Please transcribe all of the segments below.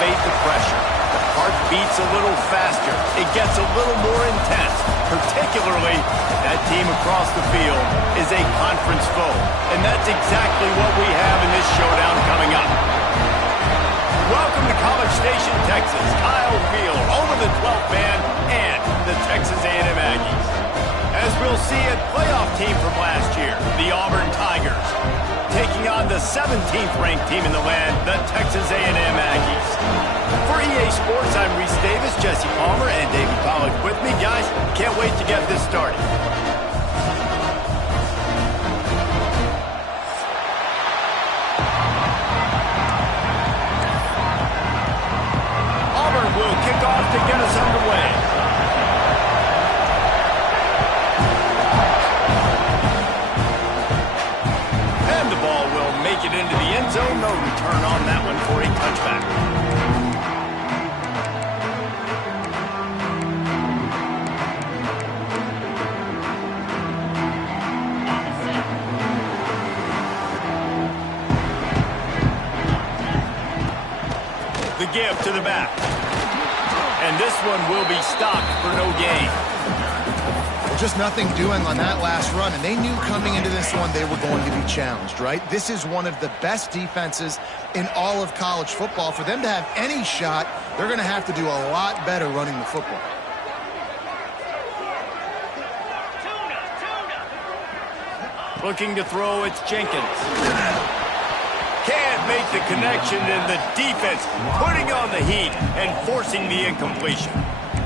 elevate the pressure. The heart beats a little faster. It gets a little more intense, particularly if that team across the field is a conference foe. And that's exactly what we have in this showdown coming up. Welcome to College Station, Texas. Kyle Field, home of the 12th man and the Texas A&M Aggies. As we'll see, a playoff team from last year, the Auburn Tigers, taking on the 17th ranked team in the land, the Texas A&M Aggies. For EA Sports, I'm Reese Davis, Jesse Palmer, and David Pollack with me. Guys, can't wait to get this started. Auburn will kick off to get us underway. Make it into the end zone. No return on that one for a touchback. The give to the back. And this one will be stopped for no gain. Just nothing doing on that last run, and they knew coming into this one they were going to be challenged, right? This is one of the best defenses in all of college football. For them to have any shot, they're going to have to do a lot better running the football. Looking to throw, it's Jenkins. Can't make the connection, and the defense putting on the heat and forcing the incompletion.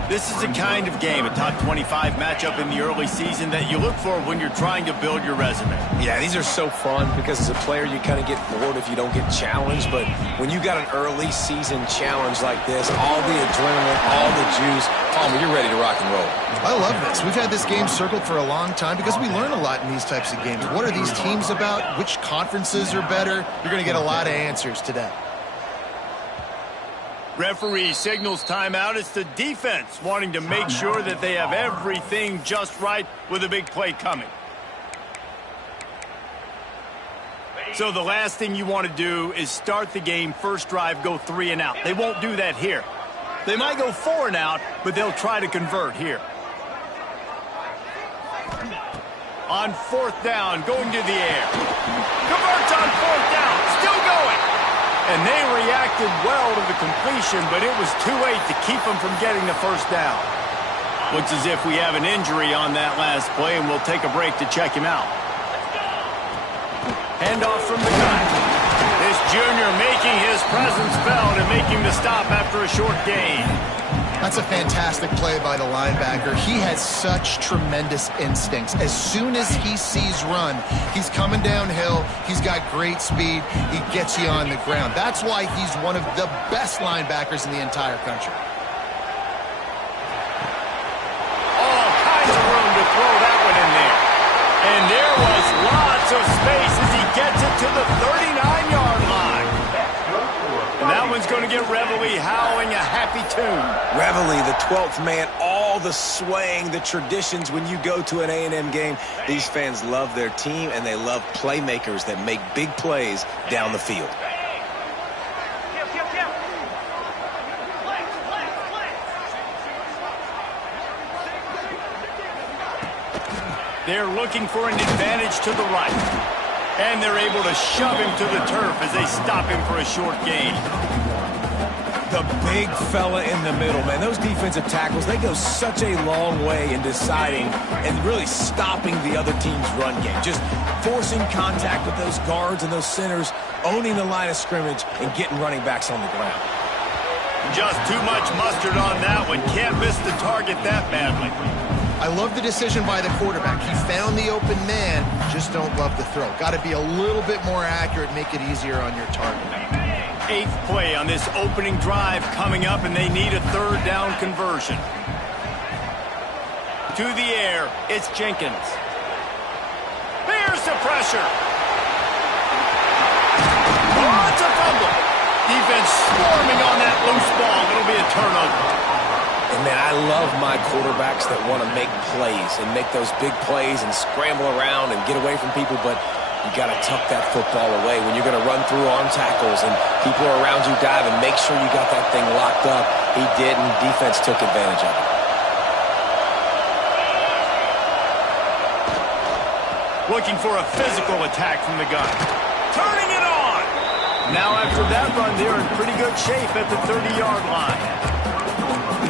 This is the kind of game, a top 25 matchup in the early season, that you look for when you're trying to build your resume. Yeah, these are so fun because as a player you kind of get bored if you don't get challenged, but when you got an early season challenge like this, all the adrenaline, all the juice, Palmer, you're ready to rock and roll. I love this. We've had this game circled for a long time because we learn a lot in these types of games. What are these teams about? Which conferences are better? You're going to get a lot of answers today. Referee signals timeout. It's the defense wanting to make sure that they have everything just right with a big play coming. So the last thing you want to do is start the game, first drive, go 3 and out. They won't do that here. They might go 4 and out, but they'll try to convert here. On 4th down, going to the air. Converts on 4th down, still going. And they reacted well to the completion, but it was too late to keep them from getting the first down. Looks as if we have an injury on that last play, and we'll take a break to check him out. Handoff from the gun. This junior making his presence felt and making the stop after a short gain. That's a fantastic play by the linebacker. He has such tremendous instincts. As soon as he sees run, he's coming downhill. He's got great speed. He gets you on the ground. That's why he's one of the best linebackers in the entire country. All kinds of room to throw that one in there. And there was lots of space as he gets it to the 39-yard line. And that one's going to get Reveille howling a happy tune. Reveille, the 12th man, all the swaying, the traditions when you go to an A&M game. These fans love their team, and they love playmakers that make big plays down the field. They're looking for an advantage to the right. And they're able to shove him to the turf as they stop him for a short gain. The big fella in the middle, man. Those defensive tackles, they go such a long way in deciding and really stopping the other team's run game. Just forcing contact with those guards and those centers, owning the line of scrimmage, and getting running backs on the ground. Just too much mustard on that one. Can't miss the target that badly. I love the decision by the quarterback. He found the open man, just don't love the throw. Got to be a little bit more accurate, make it easier on your target. 8th play on this opening drive coming up, and they need a 3rd down conversion. To the air, it's Jenkins. There's the pressure. Oh, it's a fumble. Defense swarming on that loose ball. It'll be a turnover. And, man, I love my quarterbacks that want to make plays and make those big plays and scramble around and get away from people. But You got to tuck that football away when you're going to run through arm tackles and people are around you diving. Make sure you got that thing locked up. He did, and defense took advantage of it. Looking for a physical attack from the gun. Turning it on! Now after that run, they're in pretty good shape at the 30-yard line.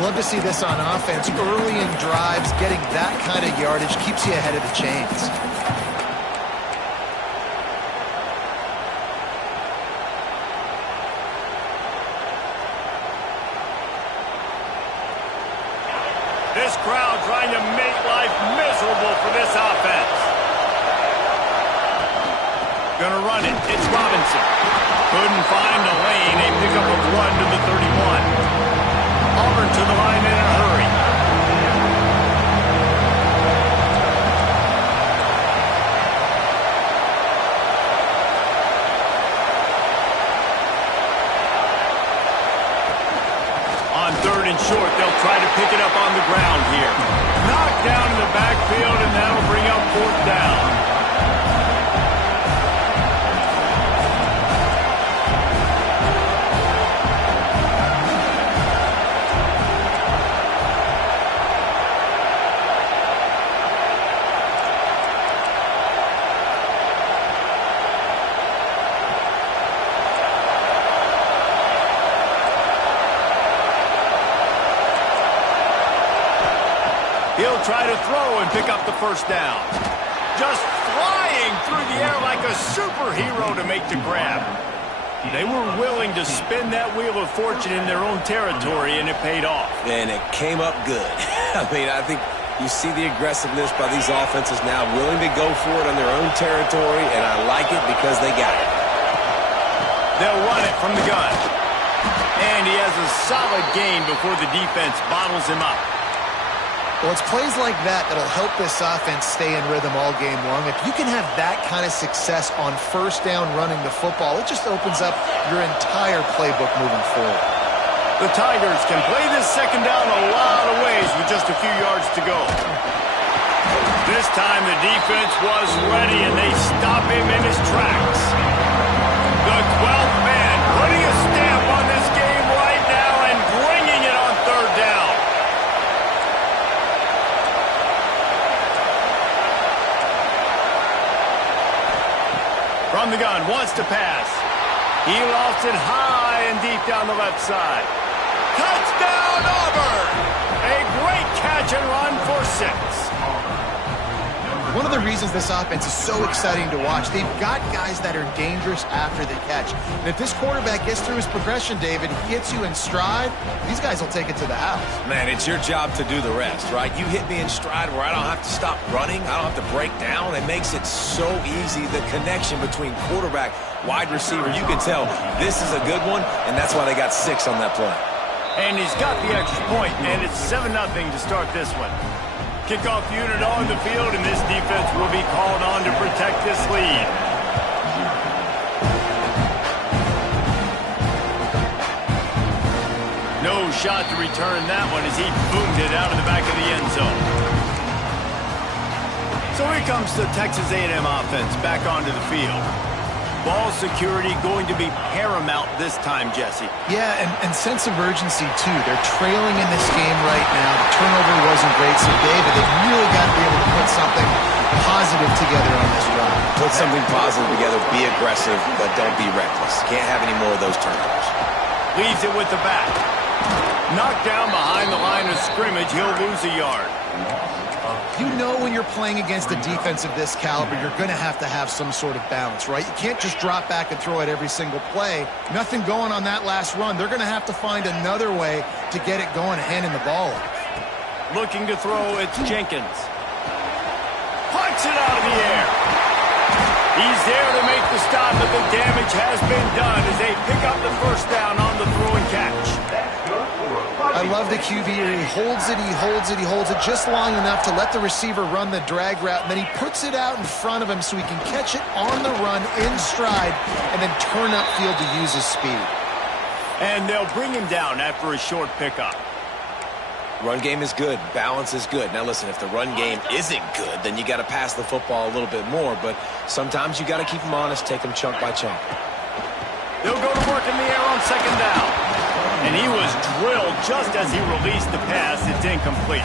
Love to see this on offense. Early in drives, getting that kind of yardage keeps you ahead of the chains. This crowd trying to make life miserable for this offense. Gonna run it. It's Robinson. Couldn't find a lane. A pickup of 1 to the 31. Auburn to the line in a hurry. On 3rd and short, they'll try to pick it up on the ground here. Knocked down in the backfield, and that'll bring up 4th down. He'll try to throw and pick up the 1st down. Just flying through the air like a superhero to make the grab. They were willing to spin that wheel of fortune in their own territory, and it paid off. And it came up good. I mean, I think you see the aggressiveness by these offenses now, willing to go for it on their own territory, and I like it because they got it. They'll run it from the gun. And he has a solid gain before the defense bottles him up. Well, it's plays like that that'll help this offense stay in rhythm all game long. If you can have that kind of success on 1st down running the football, it just opens up your entire playbook moving forward. The Tigers can play this 2nd down a lot of ways with just a few yards to go. This time the defense was ready, and they stop him in his tracks. The 12th man putting a stamp on this game right now and bringing it on 3rd down. From the gun, wants to pass. He lost it high and deep down the left side. Touchdown, Auburn! A great catch and run for 6. One of the reasons this offense is so exciting to watch, they've got guys that are dangerous after the catch. And if this quarterback gets through his progression, David, he hits you in stride, these guys will take it to the house. Man, it's your job to do the rest, right? You hit me in stride where I don't have to stop running. I don't have to break down. It makes it so easy. The connection between quarterback, wide receiver, you can tell this is a good one, and that's why they got 6 on that play. And he's got the extra point, and it's 7-0 to start this one. Kickoff unit on the field, and this defense will be called on to protect this lead. No shot to return that one as he boomed it out of the back of the end zone. So here comes the Texas A&M offense back onto the field. Ball security going to be paramount this time, Jesse. Yeah, and sense of urgency, too. They're trailing in this game right now. The turnover wasn't great, so David, they've really got to be able to put something positive together on this run. Put something positive together, be aggressive, but don't be reckless. Can't have any more of those turnovers. Leaves it with the back. Knocked down behind the line of scrimmage, he'll lose a yard. You know when you're playing against a defense of this caliber, you're going to have some sort of balance, right? You can't just drop back and throw it every single play. Nothing going on that last run. They're going to have to find another way to get it going, handing the ball off. Looking to throw, it's Jenkins. Punts it out of the air. He's there to make the stop, but the damage has been done as they pick up the 1st down on the throw and catch. I love the QB here. He holds it, he holds it, he holds it just long enough to let the receiver run the drag route, and then he puts it out in front of him so he can catch it on the run in stride and then turn upfield to use his speed. And they'll bring him down after a short pickup. Run game is good. Balance is good. Now, listen, if the run game isn't good, then you got to pass the football a little bit more. But sometimes you got to keep them honest, take them chunk by chunk. They'll go to work in the air on second down. And he was drilled just as he released the pass. It's incomplete.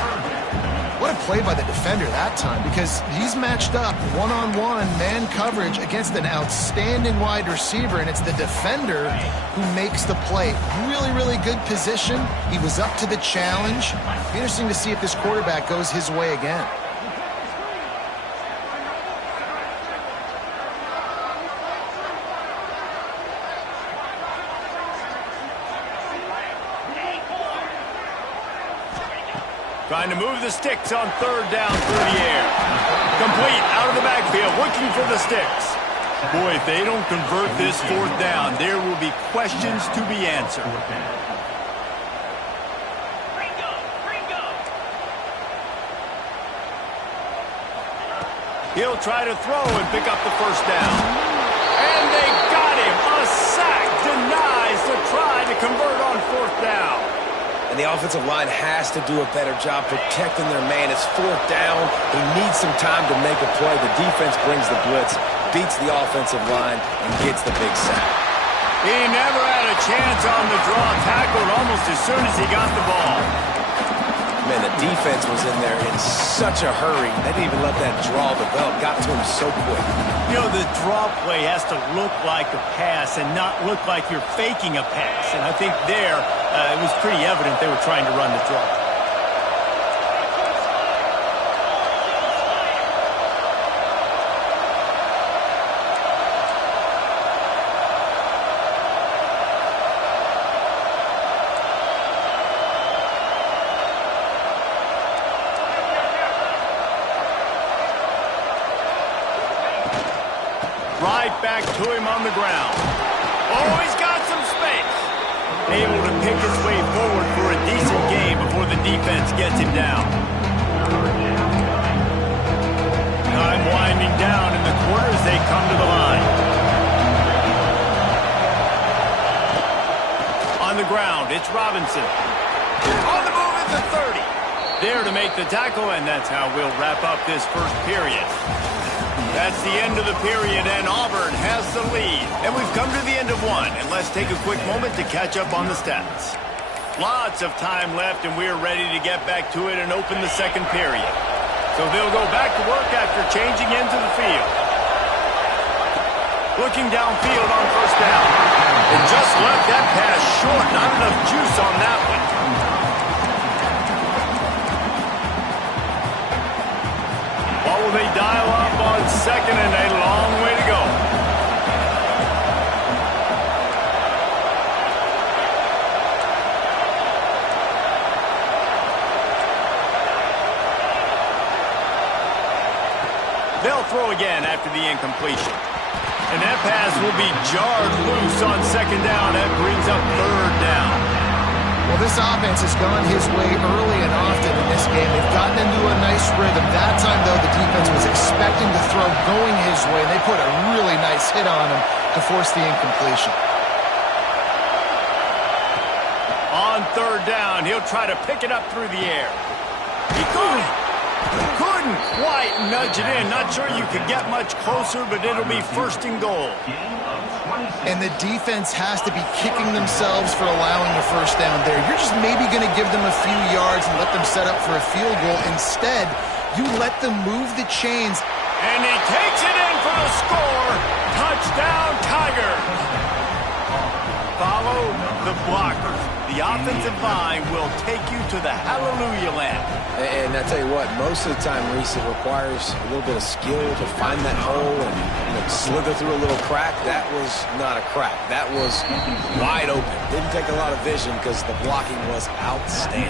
What a play by the defender that time, because he's matched up one-on-one man coverage against an outstanding wide receiver, and it's the defender who makes the play. Really, really good position. He was up to the challenge. Be interesting to see if this quarterback goes his way again. Trying to move the sticks on third down through the air. Complete out of the backfield, looking for the sticks. Boy, if they don't convert this fourth down, there will be questions to be answered. He'll try to throw and pick up the first down. And they got him. A sack denies the try to convert on fourth down. And the offensive line has to do a better job protecting their man. It's fourth down. He needs some time to make a play. The defense brings the blitz, beats the offensive line, and gets the big sack. He never had a chance on the draw, tackled almost as soon as he got the ball. Man, the defense was in there in such a hurry. They didn't even let that draw develop. Got to him so quick. You know, the draw play has to look like a pass and not look like you're faking a pass. And I think there, it was pretty evident they were trying to run the draw. Right back to him on the ground. Oh, he's got some space. Able to pick his way forward for a decent gain before the defense gets him down. Time winding down in the quarter as they come to the line. On the ground, it's Robinson. On the move at the 30. There to make the tackle, and that's how we'll wrap up this first period. That's the end of the period, and Auburn has the lead. And we've come to the end of one, and let's take a quick moment to catch up on the stats. Lots of time left, and we're ready to get back to it and open the second period. So they'll go back to work after changing into the field. Looking downfield on first down. And just left that pass short. Not enough juice on that one. What will they dial up on second, and a long way to go. They'll throw again after the incompletion. And that pass will be jarred loose on second down. That brings up third down. Well, this offense has gone his way early and often in this game. They've gotten into a nice rhythm. That time, though, the defense was expecting the throw going his way. They put a really nice hit on him to force the incompletion. On third down, he'll try to pick it up through the air. He couldn't quite nudge it in. Not sure you could get much closer, but it'll be first and goal. And the defense has to be kicking themselves for allowing the first down there. You're just maybe going to give them a few yards and let them set up for a field goal. Instead, you let them move the chains. And he takes it in for the score. Touchdown, Tigers. Follow the blockers. The offensive line will take you to the hallelujah land. And I tell you what, most of the time, Reese, it requires a little bit of skill to find that hole and slither through a little crack. That was not a crack. That was wide open. Didn't take a lot of vision because the blocking was outstanding.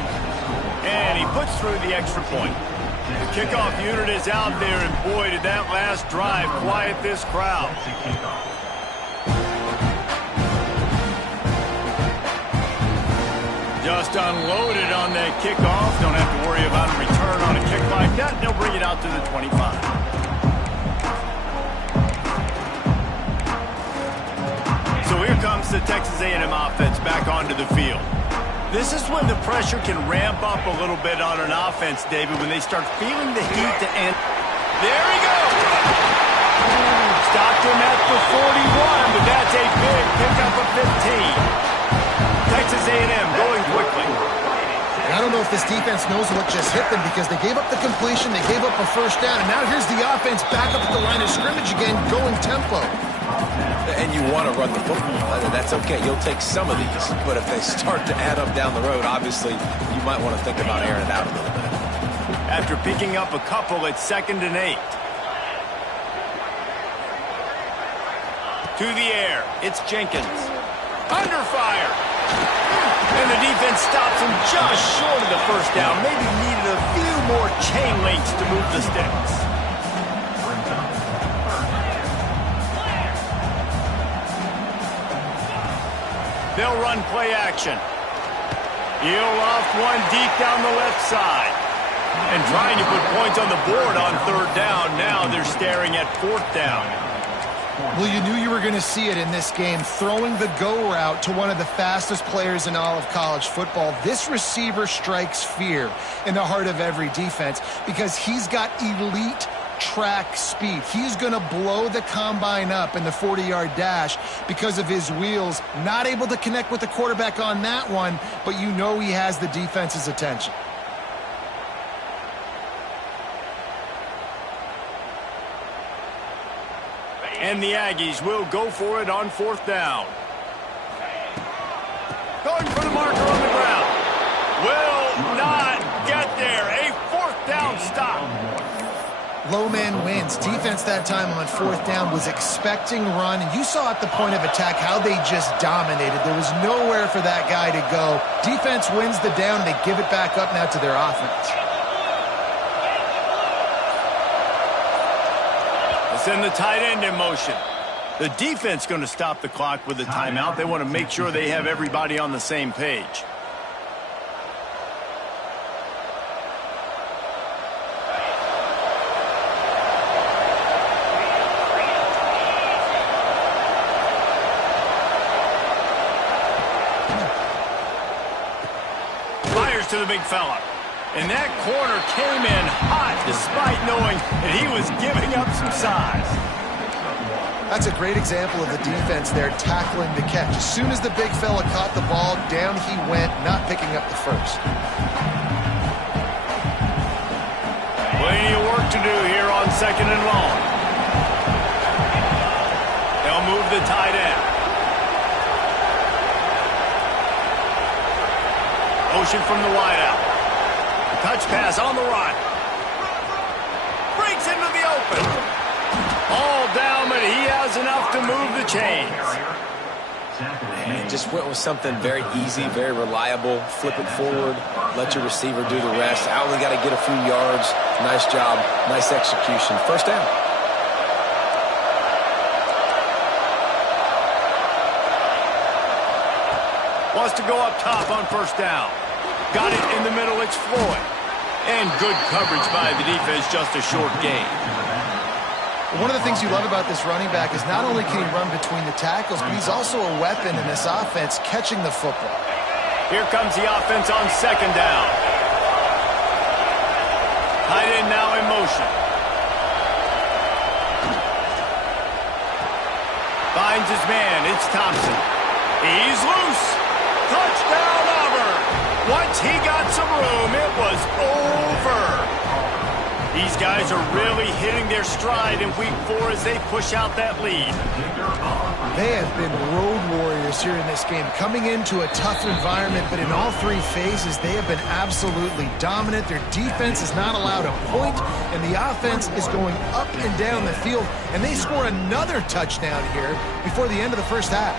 And he puts through the extra point. The kickoff unit is out there, and boy, did that last drive quiet this crowd. Just unloaded on that kickoff. Don't have to worry about a return on a kick like that. They'll bring it out to the 25. So here comes the Texas A&M offense back onto the field. This is when the pressure can ramp up a little bit on an offense, David, when they start feeling the heat to end. There he goes! Stopped him at the 41, but that's a big pickup of 15. Texas A&M going quickly. And I don't know if this defense knows what just hit them because they gave up the completion, they gave up a first down, and now here's the offense back up at the line of scrimmage again, going tempo. And you want to run the football. That's okay. You'll take some of these. But if they start to add up down the road, obviously, you might want to think about airing it out a little bit. After picking up a couple, it's 2nd and 8. To the air. It's Jenkins. Under fire. And the defense stops him just short of the first down. Maybe needed a few more chain links to move the sticks. They'll run play action. He'll loft one deep down the left side. And trying to put points on the board on 3rd down. Now they're staring at 4th down. Well, you knew you were going to see it in this game, throwing the go route to one of the fastest players in all of college football. This receiver strikes fear in the heart of every defense because he's got elite track speed. He's going to blow the combine up in the 40-yard dash because of his wheels. Not able to connect with the quarterback on that one, but you know he has the defense's attention. And the Aggies will go for it on 4th down. Going for the marker on the ground. Will not get there. A 4th down stop. Low man wins. Defense that time on 4th down was expecting run. And you saw at the point of attack how they just dominated. There was nowhere for that guy to go. Defense wins the down. They give it back up now to their offense. Send the tight end in motion. The defense going to stop the clock with a timeout. They want to make sure they have everybody on the same page. Fires to the big fella. And that corner came in hot despite knowing that he was giving up some size. That's a great example of the defense there tackling the catch. As soon as the big fella caught the ball, down he went, not picking up the first. Plenty of work to do here on 2nd and long. They'll move the tight end. Motion from the wideout. Touch pass on the run. Breaks into the open. All down, but he has enough to move the chains. And just went with something very easy, very reliable. Flip it forward. Let your receiver do the rest. I only got to get a few yards. Nice job. Nice execution. 1st down. Wants to go up top on 1st down. Got it in the middle, it's Floyd. And good coverage by the defense, just a short gain. One of the things you love about this running back is not only can he run between the tackles, but he's also a weapon in this offense, catching the football. Here comes the offense on 2nd down. Tight end now in motion. Finds his man, it's Thompson. He's loose. Touchdown, Auburn. Once he got some room, it was over. These guys are really hitting their stride in week 4 as they push out that lead. They have been road warriors here in this game, coming into a tough environment, but in all 3 phases, they have been absolutely dominant. Their defense is not allowed a point, and the offense is going up and down the field, and they score another touchdown here before the end of the first half.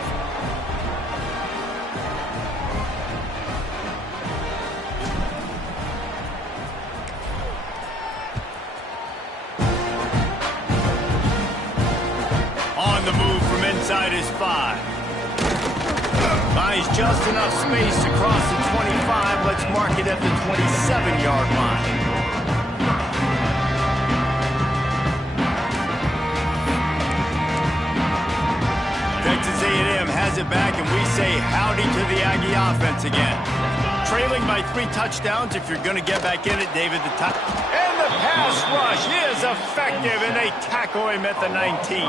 Inside his 5. Finds just enough space to cross the 25. Let's mark it at the 27-yard line. Texas A&M has it back, and we say howdy to the Aggie offense again. trailing by 3 touchdowns. If you're going to get back in it, David, the top. And the pass rush is effective, and they tackle him at the 19.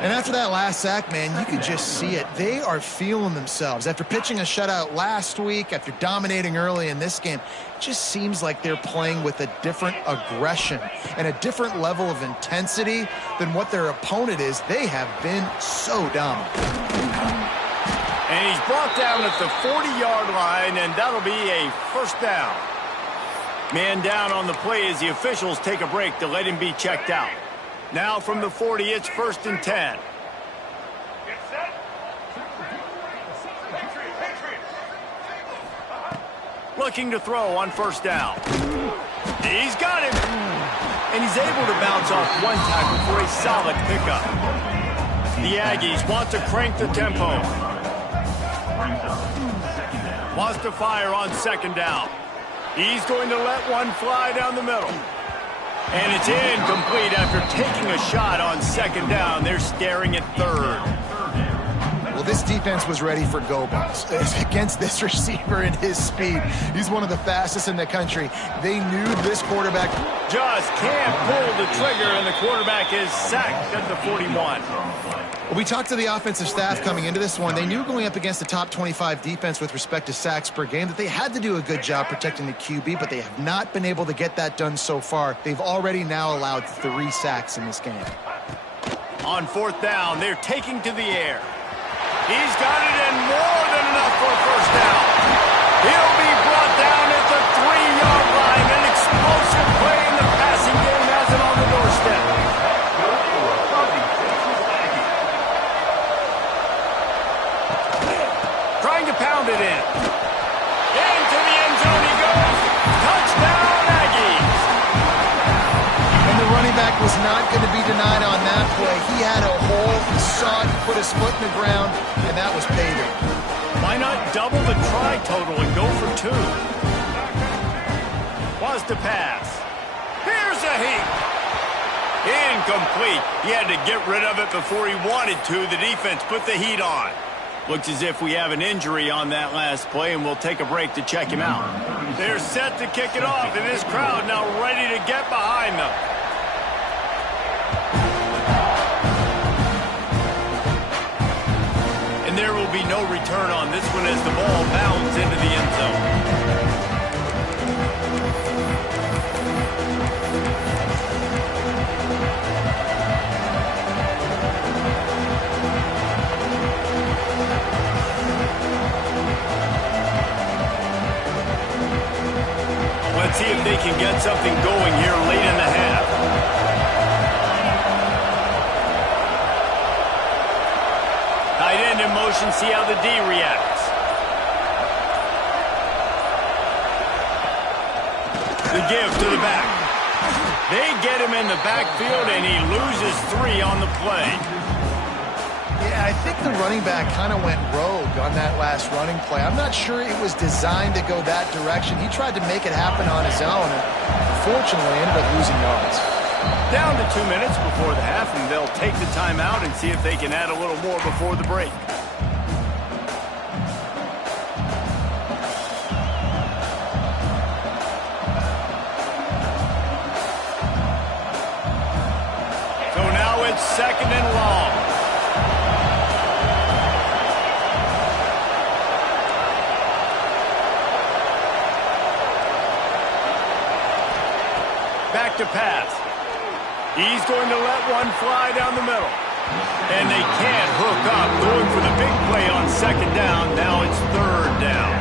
And after that last sack, man, you could just see it. They are feeling themselves. After pitching a shutout last week, after dominating early in this game, it just seems like they're playing with a different aggression and a different level of intensity than what their opponent is. They have been so dominant. And he's brought down at the 40-yard line, and that'll be a first down. Man down on the play as the officials take a break to let him be checked out. Now from the 40, it's 1st and 10. Looking to throw on 1st down. He's got him. And he's able to bounce off one tackle for a solid pickup. The Aggies want to crank the tempo. Wants to fire on 2nd down. He's going to let one fly down the middle. And it's incomplete after taking a shot on 2nd down. They're staring at 3rd. Well, this defense was ready for go balls against this receiver and his speed. He's one of the fastest in the country. They knew this quarterback just can't pull the trigger, and the quarterback is sacked at the 41. We talked to the offensive staff coming into this one. They knew going up against the top 25 defense with respect to sacks per game that they had to do a good job protecting the QB, but they have not been able to get that done so far. They've already now allowed 3 sacks in this game. On 4th down, they're taking to the air. He's got it in more than enough for a first down. He'll be brought down at the 3-yard line. An explosive play in the passing game has it on the doorstep. Trying to pound it in. Into the end zone he goes. Touchdown, Aggies. And the running back was not going to be denied on that play. He had a hole, he saw it, he put his foot in the ground, and that was payday. Why not double the try total and go for 2? Was to pass. Here's a heat. Incomplete. He had to get rid of it before he wanted to. The defense put the heat on. Looks as if we have an injury on that last play, and we'll take a break to check him out. They're set to kick it off, and this crowd now ready to get behind them. And there will be no return on this one as the ball bounds into the end zone. Let's see if they can get something going here late in the half. Tight end in motion, see how the D reacts. The give to the back. They get him in the backfield, and he loses 3 on the play. Yeah, I think the running back kind of went rogue on that last running play. I'm not sure it was designed to go that direction. He tried to make it happen on his own, and unfortunately ended up losing yards. Down to 2 minutes before the half, and they'll take the timeout and see if they can add a little more before the break. So now it's 2nd and long. Back to pass. He's going to let one fly down the middle. And they can't hook up. Going for the big play on 2nd down. Now it's 3rd down.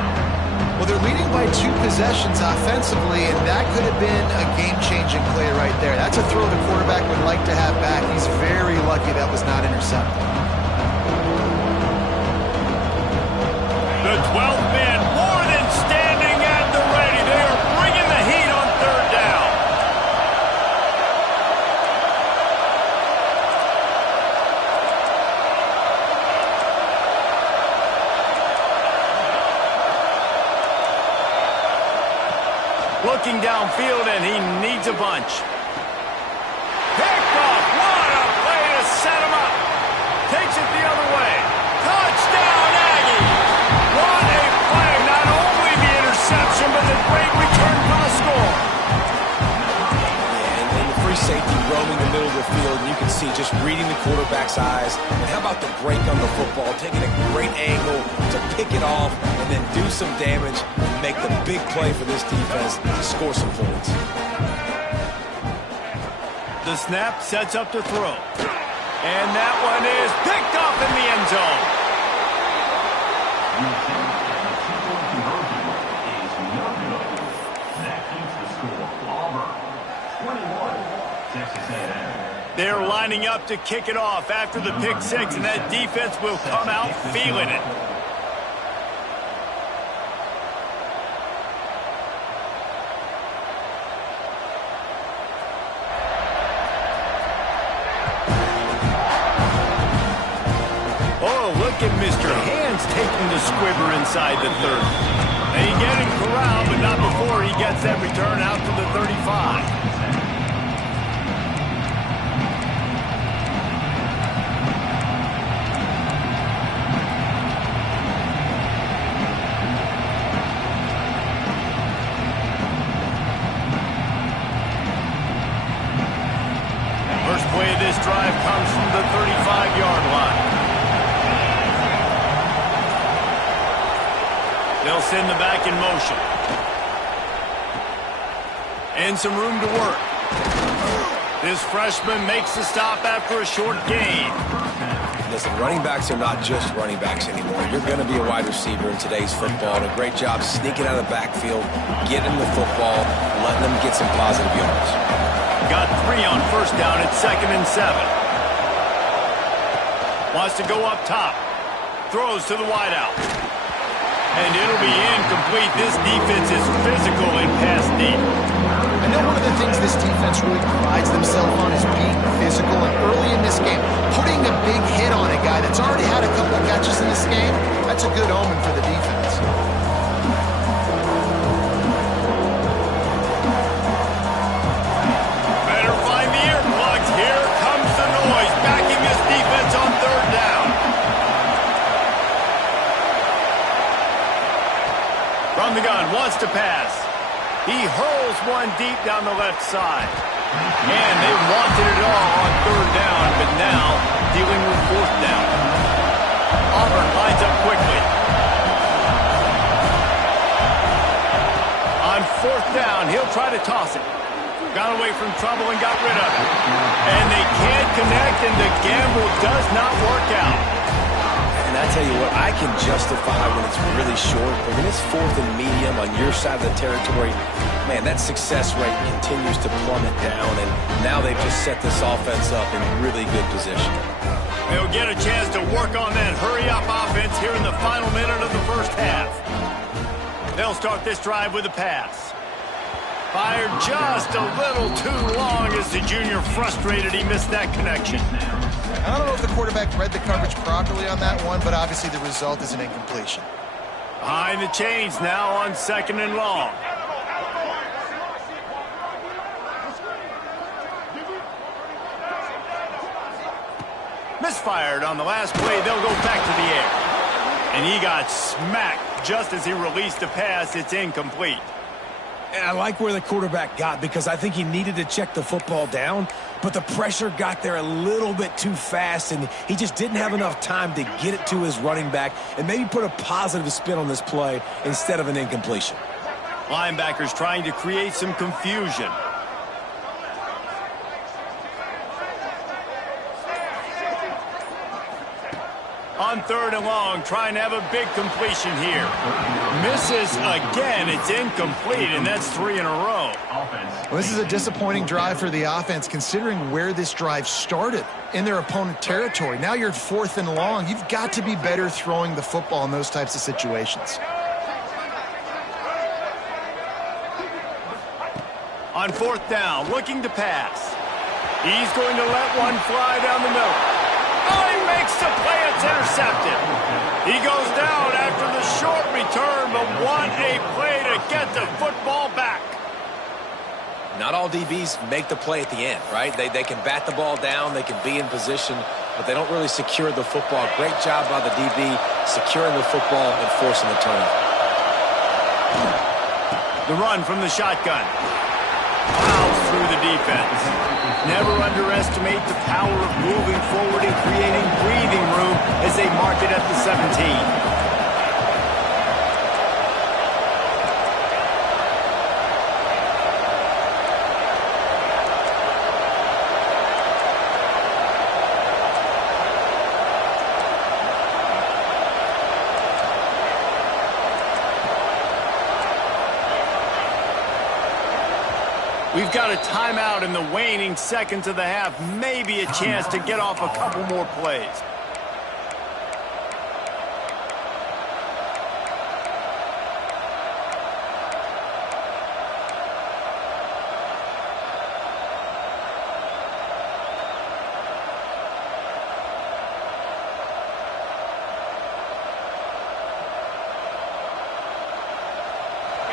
Well, they're leading by 2 possessions offensively, and that could have been a game-changing play right there. That's a throw the quarterback would like to have back. He's very lucky that was not intercepted. The 12th man more than standing at the ready. They are bringing the heat on 3rd down. Looking downfield, and he needs a bunch. Picked off. What a play to set him up. Takes it the other way. Touchdown, Aggies. What a play. Not only free safety roaming the middle of the field, and you can see just reading the quarterback's eyes. And how about the break on the football, taking a great angle to pick it off and then do some damage and make the big play for this defense to score some points. The snap sets up to throw. And that one is picked off in the end zone. They're lining up to kick it off after the pick six, and that defense will come out feeling it. Oh, look at Mr. Hands taking the squibber inside the 30. They get him corralled, but not before he gets that return out to the 35. This drive comes from the 35-yard line. They'll send the back in motion. And some room to work. This freshman makes the stop after a short gain. Listen, running backs are not just running backs anymore. You're going to be a wide receiver in today's football. And a great job sneaking out of the backfield, getting the football, letting them get some positive yards. Got 3 on first down at 2nd and 7. Wants to go up top. Throws to the wideout. And it'll be incomplete. This defense is physical in pass deep. I know one of the things this defense really prides themselves on is being physical. And early in this game, putting a big hit on a guy that's already had a couple of catches in this game, that's a good omen for the defense. From the gun, wants to pass. He hurls one deep down the left side. And they wanted it all on 3rd down, but now dealing with 4th down. Auburn lines up quickly. On 4th down, he'll try to toss it. Got away from trouble and got rid of it. And they can't connect, and the gamble does not work out. And I tell you what, I can justify when it's really short, but when it's 4th and medium on your side of the territory, man, that success rate continues to plummet down, and now they've just set this offense up in really good position. They'll get a chance to work on that hurry-up offense here in the final minute of the first half. They'll start this drive with a pass. Fired just a little too long as the junior frustrated he missed that connection. I don't know if the quarterback read the coverage properly on that one, but obviously the result is an incompletion. Behind the chains now on 2nd and long. Misfired on the last play. They'll go back to the air. And he got smacked just as he released the pass. It's incomplete. And I like where the quarterback got because I think he needed to check the football down, but the pressure got there a little bit too fast, and he just didn't have enough time to get it to his running back and maybe put a positive spin on this play instead of an incompletion. Linebackers trying to create some confusion. On 3rd and long, trying to have a big completion here. Misses again. It's incomplete, and that's 3 in a row. Well, this is a disappointing drive for the offense, considering where this drive started in their opponent territory. Now you're at 4th and long. You've got to be better throwing the football in those types of situations. On 4th down, looking to pass. He's going to let one fly down the middle. Oh, he makes the play. It's intercepted. He goes down after the short return, but what a play to get the football back. Not all DBs make the play at the end, right? They can bat the ball down, they can be in position, but they don't really secure the football. Great job by the DB securing the football and forcing the turnover. The run from the shotgun. Fouls through the defense. Never underestimate the power of moving forward and creating breathing room as they mark it at the 17. We've got a timeout in the waning seconds of the half. Maybe a chance to get off a couple more plays.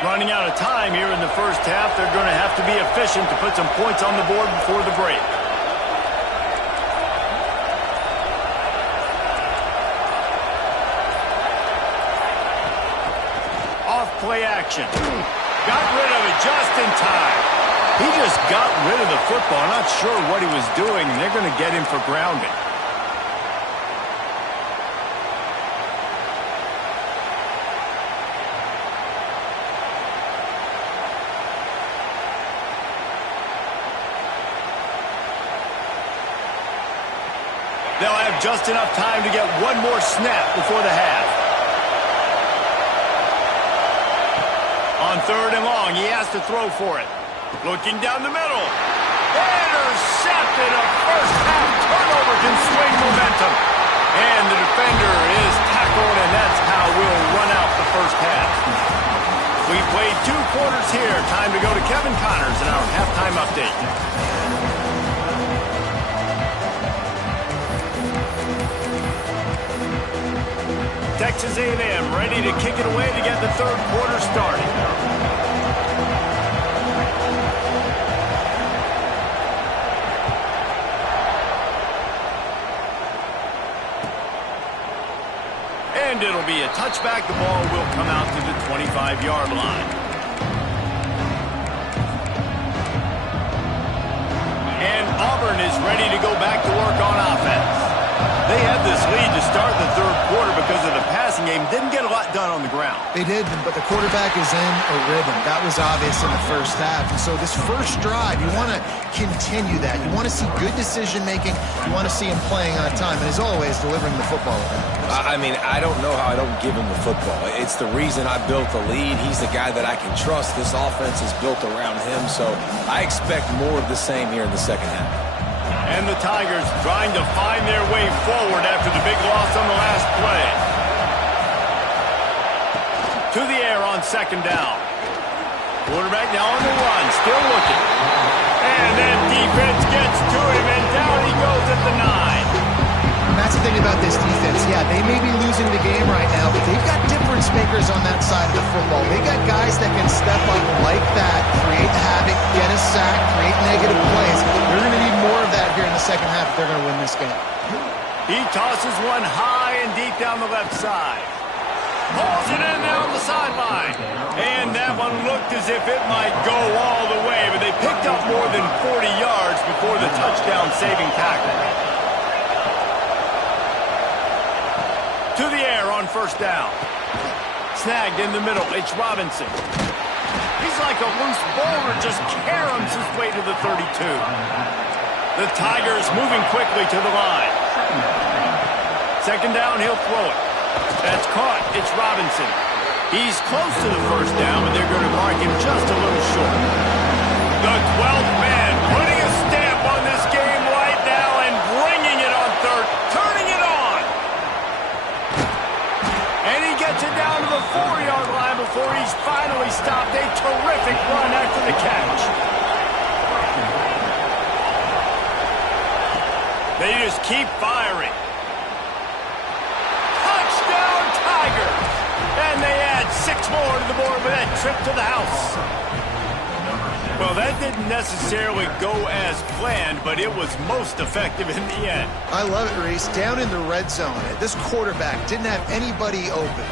Running out of time here in the first half. They're going to have to be efficient to put some points on the board before the break. Off play action. Got rid of it just in time. He just got rid of the football. Not sure what he was doing, and they're going to get him for grounding. They'll have just enough time to get one more snap before the half. On 3rd and long, he has to throw for it. Looking down the middle. Intercepted. A first half turnover can swing momentum. And the defender is tackled, and that's how we'll run out the first half. We played 2 quarters here. Time to go to Kevin Connors in our halftime update. Texas A&M ready to kick it away to get the 3rd quarter started. And it'll be a touchback. The ball will come out to the 25-yard line. And Auburn is ready to go back to work on offense. They had this lead to start the 3rd quarter because of the passing game. Didn't get a lot done on the ground. They did, but the quarterback is in a rhythm. That was obvious in the first half. And so this first drive, you want to continue that. You want to see good decision-making. You want to see him playing on time. And as always, delivering the football. I mean, I don't know how I don't give him the football. It's the reason I built the lead. He's the guy that I can trust. This offense is built around him. So I expect more of the same here in the second half. And the Tigers trying to find their way forward after the big loss on the last play. To the air on 2nd down. Quarterback now on the run, still looking. And that defense gets to him, and down he goes at the 9. And that's the thing about this defense. Yeah, they may be losing the game right now, but they've got difference makers on that side of the football. They got guys that can step up like that, create havoc, get a sack, create negative plays. They're going to need more of that here in the second half if they're going to win this game. He tosses one high and deep down the left side. Pulls it in down the sideline. And that one looked as if it might go all the way, but they picked up more than 40 yards before the touchdown-saving tackle. To the air on 1st down. Snagged in the middle. It's Robinson. He's like a loose boulder, just caroms his way to the 32. The Tigers moving quickly to the line. 2nd down, he'll throw it. That's caught. It's Robinson. He's close to the 1st down, but they're going to mark him just a little short. The 12th man putting a stamp on this game right now and bringing it on 3rd, turning it on. And he gets it down to the 4-yard line before he's finally stopped. A terrific run after the catch. They just keep firing. Touchdown, Tigers! And they add 6 more to the board with that trip to the house. Well, that didn't necessarily go as planned, but it was most effective in the end. I love it, Reese. Down in the red zone, this quarterback didn't have anybody open.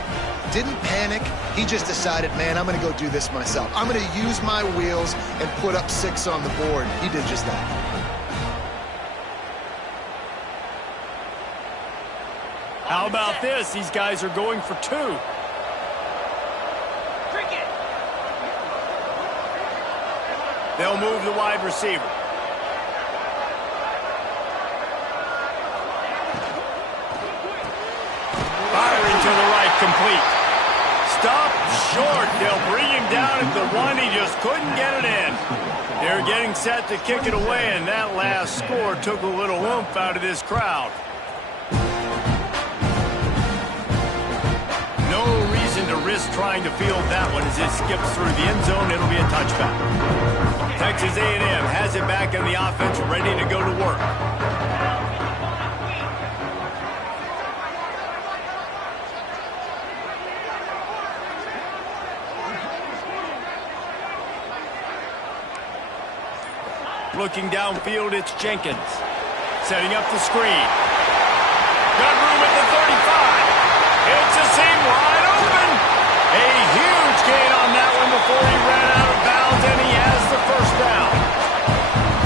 Didn't panic. He just decided, man, I'm going to go do this myself. I'm going to use my wheels and put up 6 on the board. He did just that. How about this? These guys are going for two. They'll move the wide receiver. Firing to the right, complete. Stop short. They'll bring him down at the one. He just couldn't get it in. They're getting set to kick it away, and that last score took a little oomph out of this crowd. No reason to risk trying to field that one as it skips through the end zone. It'll be a touchback. Texas A&M has it back in the offense, ready to go to work. Looking downfield, it's Jenkins. Setting up the screen. Got room at the 35. It's a seam wide open. A huge gain on that one before he ran out of bounds, and he has the first down.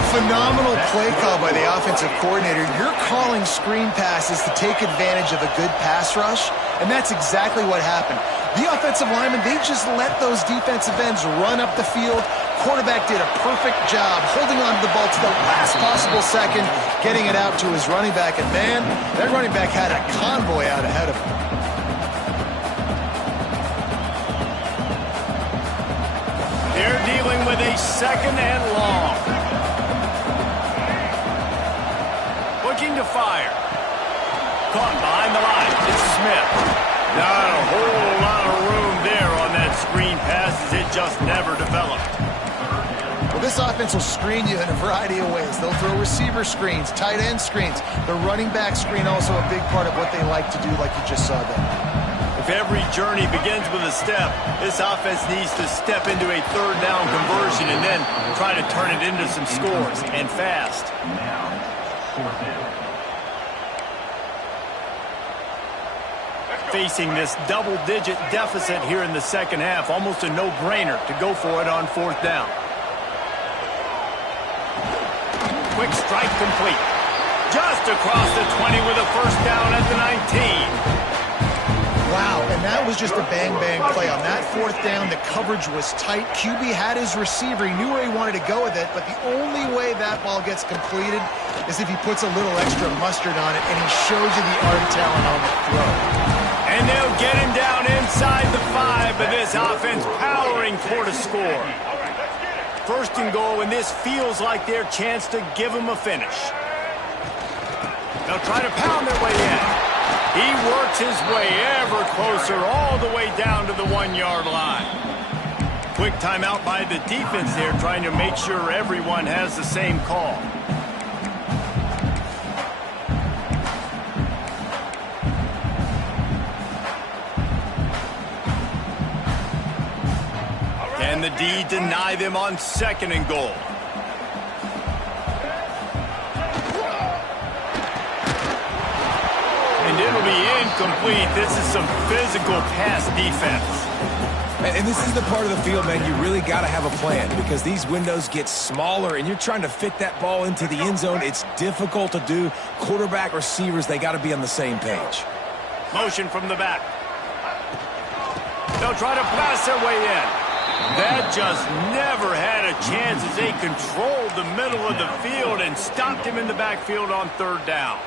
Phenomenal play call by the offensive coordinator. You're calling screen passes to take advantage of a good pass rush, and that's exactly what happened. The offensive linemen, they just let those defensive ends run up the field. Quarterback did a perfect job holding on to the ball to the last possible second, getting it out to his running back. And, man, that running back had a convoy out ahead of him. They're dealing with a second and long. Looking to fire. Caught behind the line. It's Smith. Not a whole lot of room there on that screen pass as it just never developed. Well, this offense will screen you in a variety of ways. They'll throw receiver screens, tight end screens. The running back screen also a big part of what they like to do, like you just saw there. If every journey begins with a step, this offense needs to step into a third down conversion and then try to turn it into some scores, and fast. Facing this double-digit deficit here in the second half, almost a no-brainer to go for it on fourth down. Quick strike complete. Just across the 20 with a first down at the 19. Wow, and that was just a bang-bang play. On that fourth down, the coverage was tight. QB had his receiver. He knew where he wanted to go with it, but the only way that ball gets completed is if he puts a little extra mustard on it, and he shows you the arm talent on the throw. And they'll get him down inside the 5, but this offense powering for the score. First and goal, and this feels like their chance to give them a finish. They'll try to pound their way in. He works his way ever closer all the way down to the 1-yard line. Quick timeout by the defense there, trying to make sure everyone has the same call. Can the D deny them on second and goal? And it'll be incomplete. This is some physical pass defense. And this is the part of the field, man, you really got to have a plan because these windows get smaller and you're trying to fit that ball into the end zone. It's difficult to do. Quarterback, receivers, they got to be on the same page. Motion from the back. They'll try to pass their way in. That just never had a chance as they controlled the middle of the field and stopped him in the backfield on third down.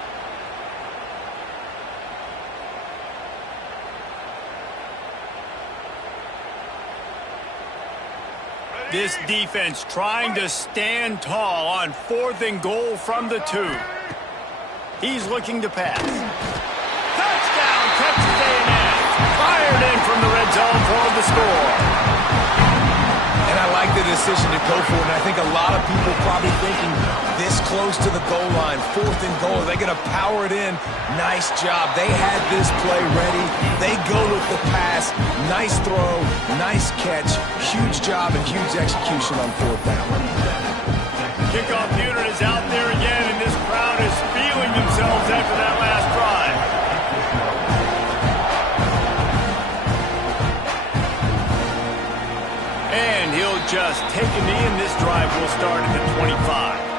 This defense trying to stand tall on fourth and goal from the 2. He's looking to pass. Touchdown, Texas A&M. Fired in from the red zone for the score. And I like the decision to go for it, and I think a lot of people probably thinking this close to the goal line, fourth and goal, are they going to power it in? Nice job. They had this play ready. They go with the pass. Nice throw, nice catch, huge job and huge execution on fourth down. Kickoff unit is out there again, and this crowd is feeling themselves after that last drive. And he'll just take a knee, and this drive will start at the 25.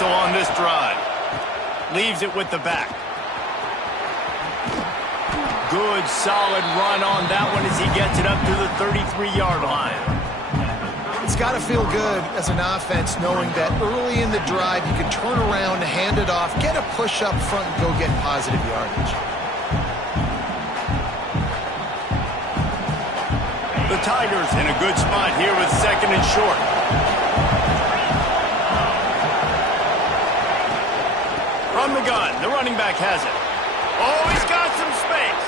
whistle on this drive. Leaves it with the back. Good, solid run on that one as he gets it up to the 33-yard line. It's got to feel good as an offense knowing that early in the drive you can turn around, hand it off, get a push up front, and go get positive yardage. The Tigers in a good spot here with second and short. From the gun, the running back has it. Oh, he's got some space.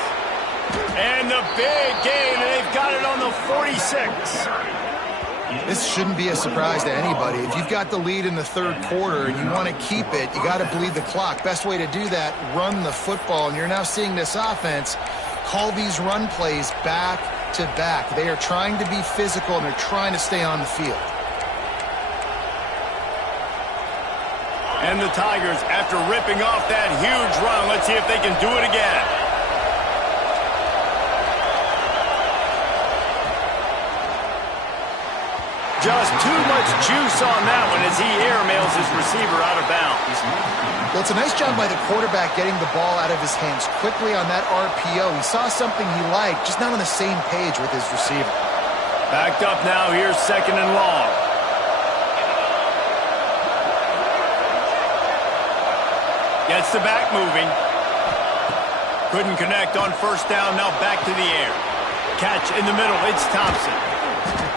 And the big gain, and they've got it on the 46. This shouldn't be a surprise to anybody. If you've got the lead in the third quarter and you want to keep it, you got to bleed the clock. Best way to do that, run the football. And you're now seeing this offense call these run plays back to back. They are trying to be physical, and they're trying to stay on the field. And the Tigers, after ripping off that huge run, let's see if they can do it again. Just too much juice on that one as he airmails his receiver out of bounds. Well, it's a nice job by the quarterback getting the ball out of his hands quickly on that RPO. He saw something he liked, just not on the same page with his receiver. Backed up now, here's second and long. Gets the back moving. Couldn't connect on first down, now back to the air. Catch in the middle, it's Thompson.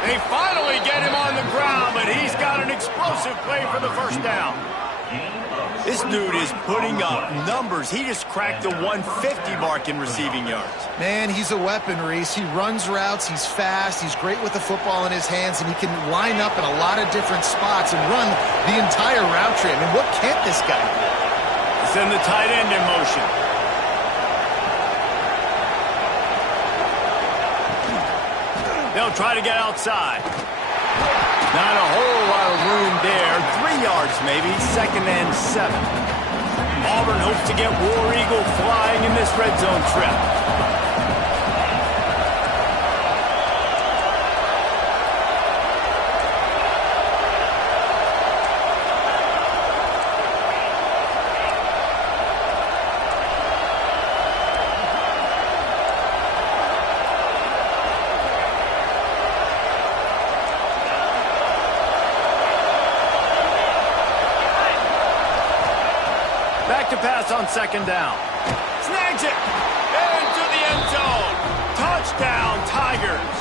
They finally get him on the ground, but he's got an explosive play for the first down. This dude is putting up numbers. He just cracked the 150 mark in receiving yards. Man, he's a weapon, Reese. He runs routes, he's fast, he's great with the football in his hands, and he can line up in a lot of different spots and run the entire route tree. I mean, what can't this guy do? Send the tight end in motion. They'll try to get outside. Not a whole lot of room there. 3 yards maybe, second and 7. Auburn hopes to get War Eagle flying in this red zone trip. Back to pass on second down. Snags it. Into the end zone. Touchdown, Tigers.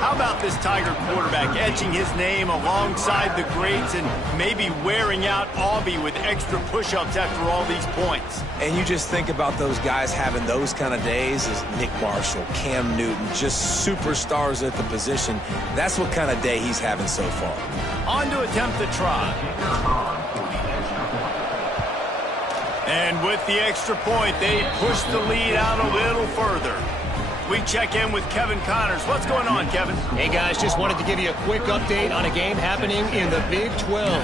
How about this Tiger quarterback etching his name alongside the greats and maybe wearing out Aubie with extra push-ups after all these points? And you just think about those guys having those kind of days as Nick Marshall, Cam Newton, just superstars at the position. That's what kind of day he's having so far. On to attempt the try. And with the extra point, they push the lead out a little further. We check in with Kevin Connors. What's going on, Kevin? Hey, guys, just wanted to give you a quick update on a game happening in the Big 12.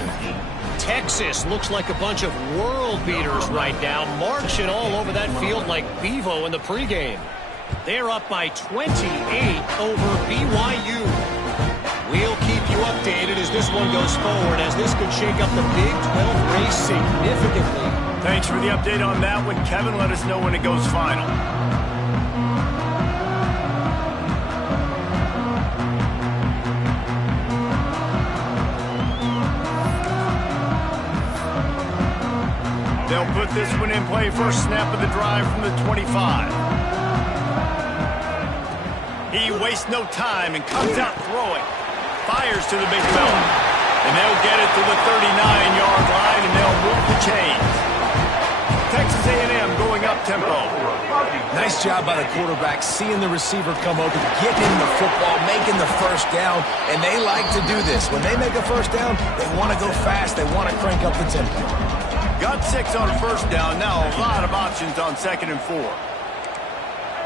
Texas looks like a bunch of world beaters right now, marching all over that field like Bevo in the pregame. They're up by 28 over BYU. We'll keep you updated as this one goes forward, as this could shake up the Big 12 race significantly. Thanks for the update on that one, Kevin. Let us know when it goes final. They'll put this one in play, first snap of the drive from the 25. He wastes no time and comes out throwing. Fires to the big fella. And they'll get it to the 39-yard line, and they'll move the chains. Texas A&M going up tempo. Nice job by the quarterback, seeing the receiver come open, getting the football, making the first down, and they like to do this. When they make a first down, they want to go fast. They want to crank up the tempo. Got 6 on first down. Now a lot of options on second and 4.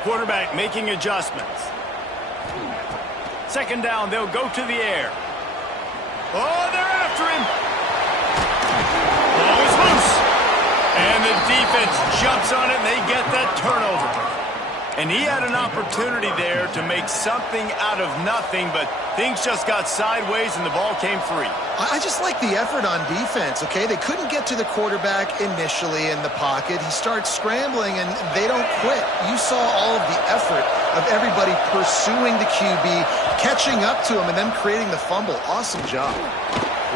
Quarterback making adjustments. Second down, they'll go to the air. Oh, they're after him. Ball is loose. And the defense jumps on it, and they get that turnover. And he had an opportunity there to make something out of nothing, but things just got sideways and the ball came free. I just like the effort on defense, okay? They couldn't get to the quarterback initially in the pocket. He starts scrambling, and they don't quit. You saw all of the effort of everybody pursuing the QB, catching up to him, and then creating the fumble. Awesome job.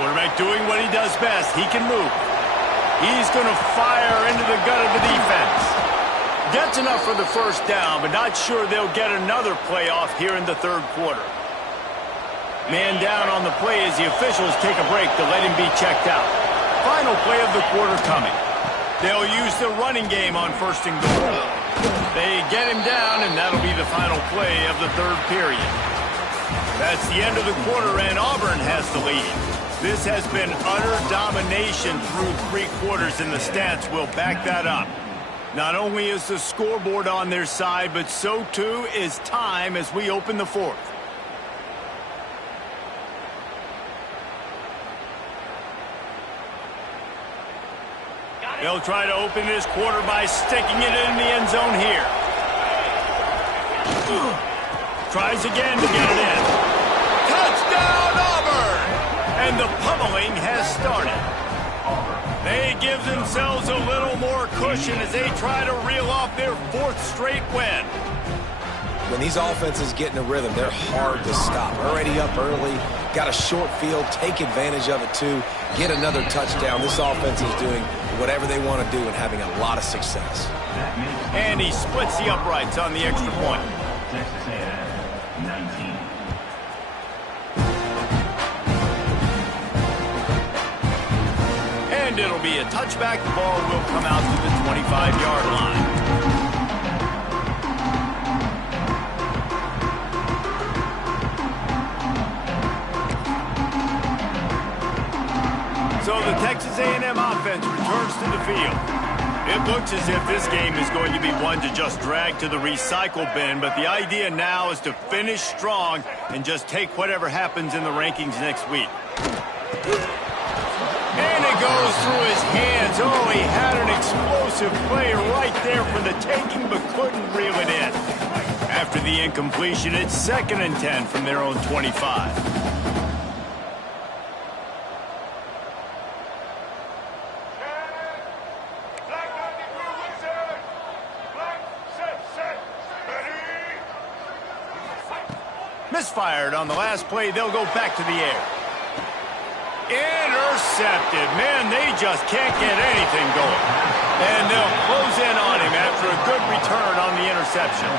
Quarterback doing what he does best. He can move. He's going to fire into the gut of the defense. Gets enough for the first down, but not sure they'll get another playoff here in the third quarter. Man down on the play as the officials take a break to let him be checked out. Final play of the quarter coming. They'll use the running game on first and goal. They get him down, and that'll be the final play of the third period. That's the end of the quarter, and Auburn has the lead. This has been utter domination through 3 quarters, and the stats will back that up. Not only is the scoreboard on their side, but so too is time as we open the fourth. They'll try to open this quarter by sticking it in the end zone here. Tries again to get it in. Touchdown, Auburn! And the pummeling has started. They give themselves a little more cushion as they try to reel off their 4th straight win. When these offenses get in a rhythm, they're hard to stop. Already up early, got a short field, take advantage of it too, get another touchdown. This offense is doing whatever they want to do and having a lot of success. And he splits the uprights on the extra point. Texas A&M, 19. And it'll be a touchback. The ball will come out to the 25-yard line. So the Texas A&M offense returns to the field. It looks as if this game is going to be one to just drag to the recycle bin, but the idea now is to finish strong and just take whatever happens in the rankings next week. And it goes through his hands. Oh, he had an explosive play right there for the taking, but couldn't reel it in. After the incompletion, it's 2nd and 10 from their own 25. Misfired on the last play. They'll go back to the air. Intercepted. Man, they just can't get anything going. And they'll close in on him after a good return on the interception.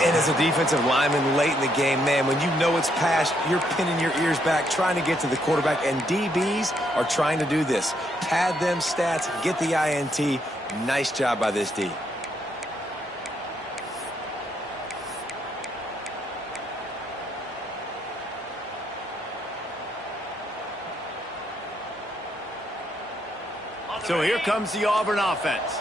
And as a defensive lineman late in the game, man, when you know it's past, you're pinning your ears back, trying to get to the quarterback, and DBs are trying to do this. Pad them stats, get the INT. Nice job by this D. So here comes the Auburn offense.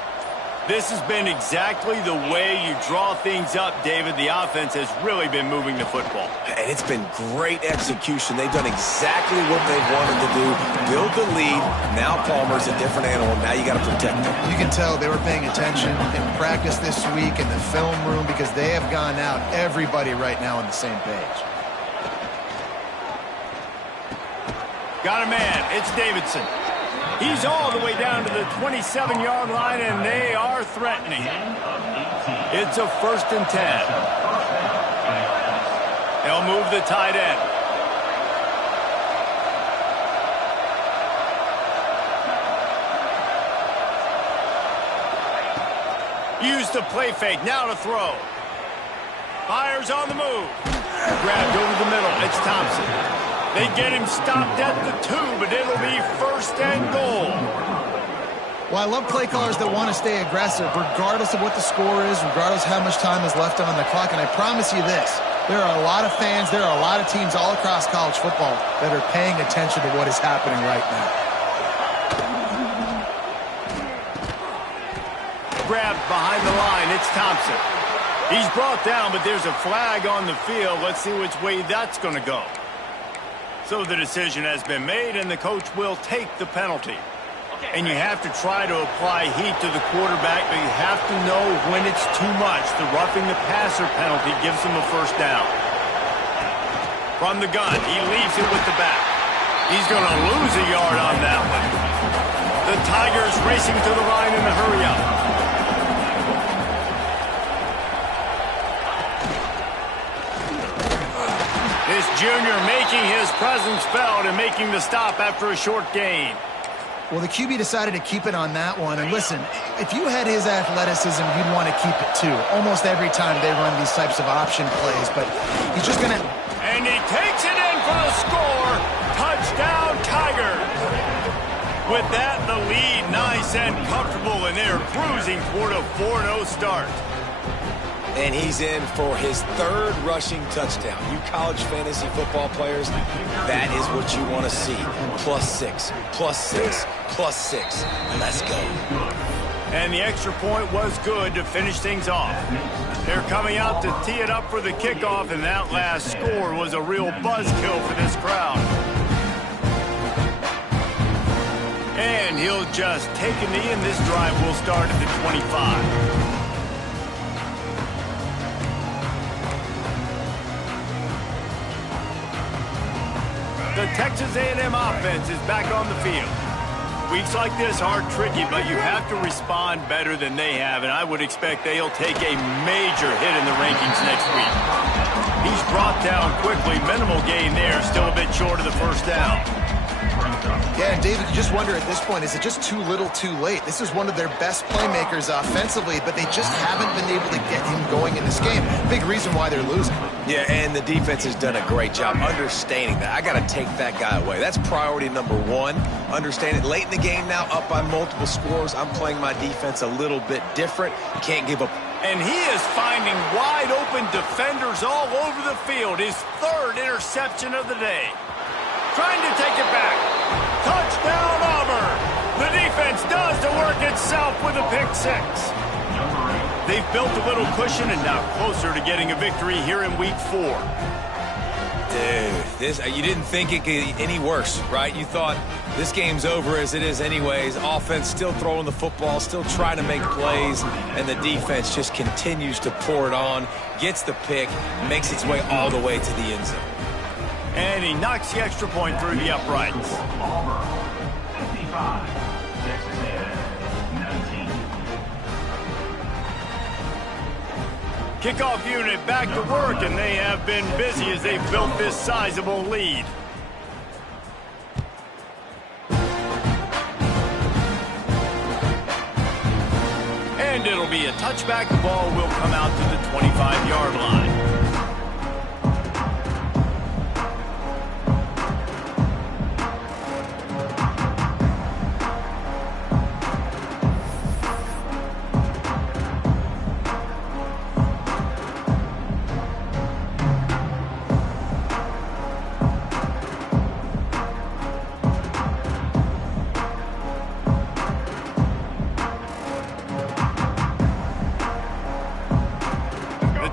This has been exactly the way you draw things up, David. The offense has really been moving the football. And it's been great execution. They've done exactly what they've wanted to do. Build the lead. Now Palmer's a different animal. Now you got to protect them. You can tell they were paying attention in practice this week in the film room because they have gone out, everybody right now on the same page. Got a man. It's Davidson. He's all the way down to the 27-yard line, and they are threatening. It's a 1st and 10. They'll move the tight end. Use the play fake. Now to throw. Fires on the move. Grabbed over the middle. It's Thompson. They get him stopped at the 2, but it'll be 1st and goal. Well, I love play callers that want to stay aggressive, regardless of what the score is, regardless of how much time is left on the clock. And I promise you this, there are a lot of fans, there are a lot of teams all across college football that are paying attention to what is happening right now. Grabbed behind the line. It's Thompson. He's brought down, but there's a flag on the field. Let's see which way that's going to go. So the decision has been made, and the coach will take the penalty. And you have to try to apply heat to the quarterback, but you have to know when it's too much. The roughing the passer penalty gives him a first down. From the gun, he leaves it with the back. He's going to lose a yard on that one. The Tigers racing to the line in the hurry-up. This junior making his presence felt and making the stop after a short gain. Well, the QB decided to keep it on that one. And listen, if you had his athleticism, you'd want to keep it too. Almost every time they run these types of option plays, but he's just going to... And he takes it in for the score. Touchdown, Tigers. With that, the lead nice and comfortable, and they're cruising toward a 4-0 start. And he's in for his third rushing touchdown. You college fantasy football players, that is what you want to see. +6, +6, +6. Let's go. And the extra point was good to finish things off. They're coming out to tee it up for the kickoff, and that last score was a real buzzkill for this crowd. And he'll just take a knee, and this drive will start at the 25. The Texas A&M offense is back on the field. Weeks like this are tricky, but you have to respond better than they have, and I would expect they'll take a major hit in the rankings next week. He's brought down quickly. Minimal gain there, still a bit short of the first down. Yeah, and David, you just wonder at this point, is it just too little too late? This is one of their best playmakers offensively, but they just haven't been able to get him going in this game. Big reason why they're losing. Yeah, and the defense has done a great job understanding that. I got to take that guy away. That's priority number one. Understand it. Late in the game now, up by multiple scores. I'm playing my defense a little bit different. Can't give up. And he is finding wide open defenders all over the field. His third interception of the day. Trying to take it back. Touchdown, Auburn. The defense does the work itself with a pick six. They've built a little cushion and now closer to getting a victory here in week 4. Dude, you didn't think it could get any worse, right? You thought this game's over as it is anyways. Offense still throwing the football, still trying to make plays, and the defense just continues to pour it on, gets the pick, makes its way all the way to the end zone. And he knocks the extra point through the uprights. Auburn, 55. Texas A&M, 19. Kickoff unit back to work, and they have been busy as they've built this sizable lead. And it'll be a touchback. The ball will come out to the 25-yard line.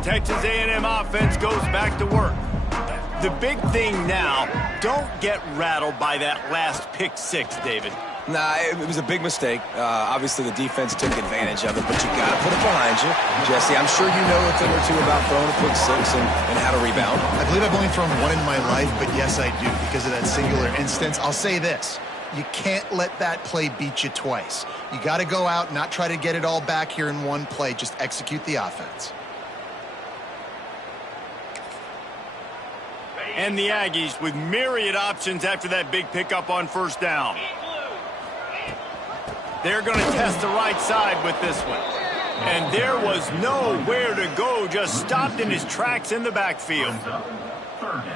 Texas A&M offense goes back to work. The big thing now, don't get rattled by that last pick six, David. Nah, it was a big mistake. Obviously, the defense took advantage of it, but you got to put it behind you. Jesse, I'm sure you know a thing or two about throwing a pick six and how to rebound. I believe I've only thrown one in my life, but yes, I do, because of that singular instance. I'll say this. You can't let that play beat you twice. You got to go out, not try to get it all back here in one play. Just execute the offense. And the Aggies with myriad options after that big pickup on first down. They're going to test the right side with this one. And there was nowhere to go, just stopped in his tracks in the backfield.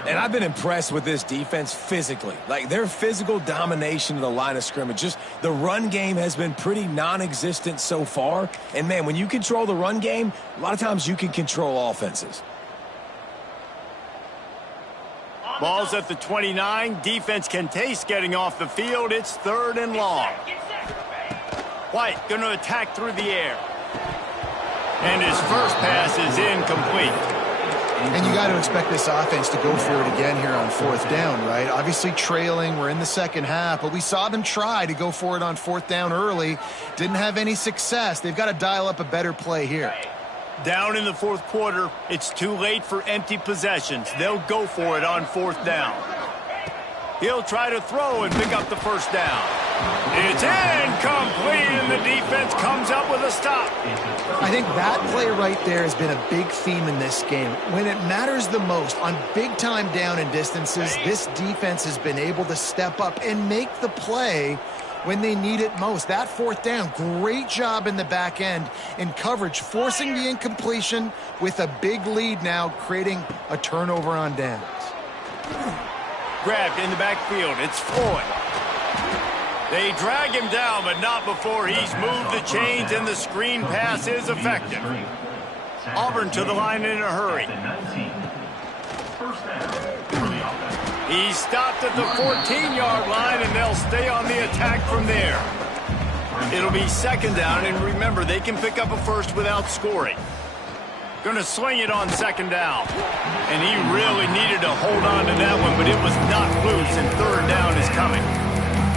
And I've been impressed with this defense physically. Like, their physical domination of the line of scrimmage. Just the run game has been pretty non-existent so far. And, man, when you control the run game, a lot of times you can control offenses. Ball's at the 29. Defense can taste getting off the field. It's 3rd and long. White going to attack through the air. And his first pass is incomplete. And you got to expect this offense to go for it again here on fourth down, right? Obviously trailing, we're in the second half, but we saw them try to go for it on fourth down early. Didn't have any success. They've got to dial up a better play here. Down in the fourth quarter, it's too late for empty possessions. They'll go for it on fourth down. He'll try to throw and pick up the first down. It's incomplete, and the defense comes up with a stop. I think that play right there has been a big theme in this game. When it matters the most, on big-time down and distances, this defense has been able to step up and make the play when they need it most. That fourth down, great job in the back end in coverage, forcing the incompletion with a big lead now, creating a turnover on downs. Grabbed in the backfield. It's Floyd. They drag him down, but not before he's moved the chains, and the screen pass is effective. Auburn to the line in a hurry. He's stopped at the 14-yard line, and they'll stay on the attack from there. It'll be second down, and remember, they can pick up a first without scoring. Going to sling it on second down. And he really needed to hold on to that one, but it was not loose, and third down is coming.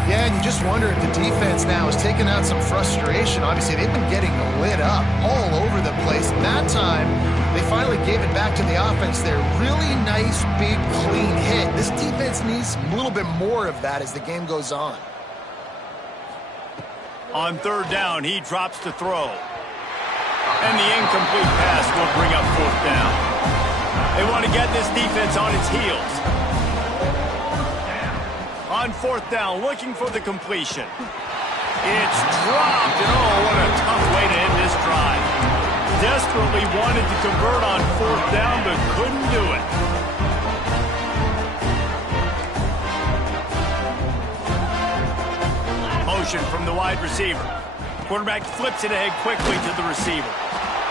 Yeah, and you just wonder if the defense now is taking out some frustration. Obviously, they've been getting lit up all over the place. And that time, they finally gave it back to the offense there. Really nice, big, clean hit. This defense needs a little bit more of that as the game goes on. On third down, he drops to throw. And the incomplete pass will bring up fourth down. They want to get this defense on its heels. On fourth down, looking for the completion. It's dropped, and oh, what a tough way to end this drive. Desperately wanted to convert on fourth down, but couldn't do it. Motion from the wide receiver. Quarterback flips it ahead quickly to the receiver.